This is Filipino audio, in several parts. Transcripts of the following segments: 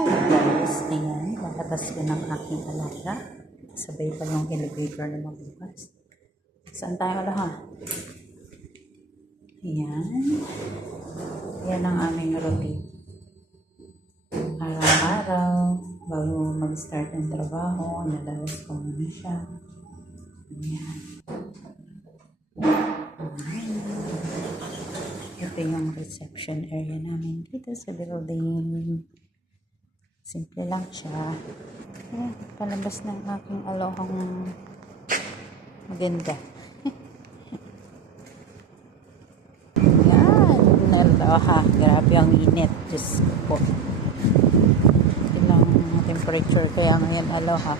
Guys, ayan, lalabas ko ng aking alaga. Sabay pa yung elevator na magbukas. Saan tayo lahat? Ayan. Yan ang aming routine. Araw-araw, bago mag-start ng trabaho, nalalabas ko muna siya. Ayan. Ito yung reception area namin dito sa building. Simple lang siya. Ayan, palabas ng aking alohang maganda. Ayan, aloha. Grabe ang init. Diyos ko po. Ito lang ang temperature. Kaya ngayon aloha.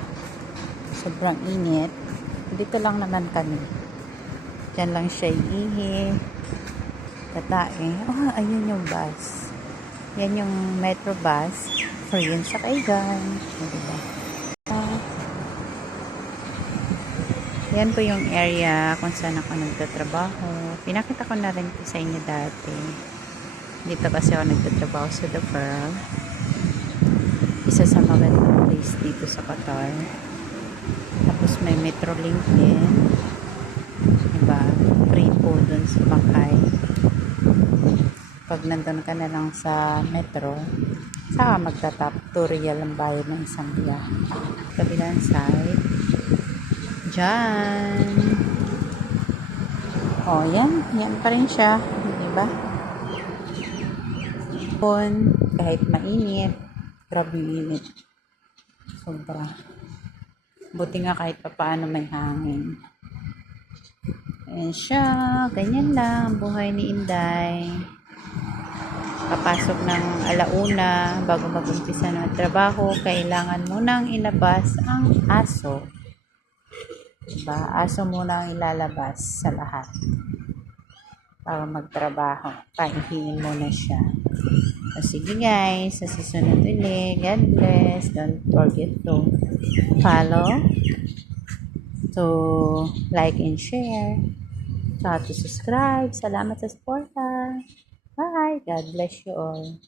Sobrang init. Dito lang naman kami. Diyan lang siya iihi. Tatae. Oh, ayun yung bus. Yan yung metro bus. For yun sa kaigan. Diba? Yan po yung area kung saan ako nagtatrabaho. Pinakita ko na rin po sa inyo dati. Dito kasi ako nagtatrabaho sa The Pearl. Isa sa magandang place dito sa Qatar. Tapos may Metrolink din. Diba? Free po dun sa Makay. Pag nandun ka na lang sa metro, saka magtatap, 2 real ang bayad ng isang biyahe. Kabilang side. Diyan. O, yan. Yan pa rin siya. Diba? Kahit mainit. Grabe yung init. Sobra. Buti nga kahit papaano may hangin. Ayan siya. Ganyan lang ang buhay ni Inday. Kapasok ng alauna, bago mag-umpisa ng trabaho, kailangan munang ilabas ang aso. Diba? Aso muna ang ilalabas sa lahat. Para magtrabaho. Pahihiin muna siya. So, sige guys, sa susunod ulit. God bless. Don't forget to follow, to like and share, to subscribe. Salamat sa support. Bye. God bless you all.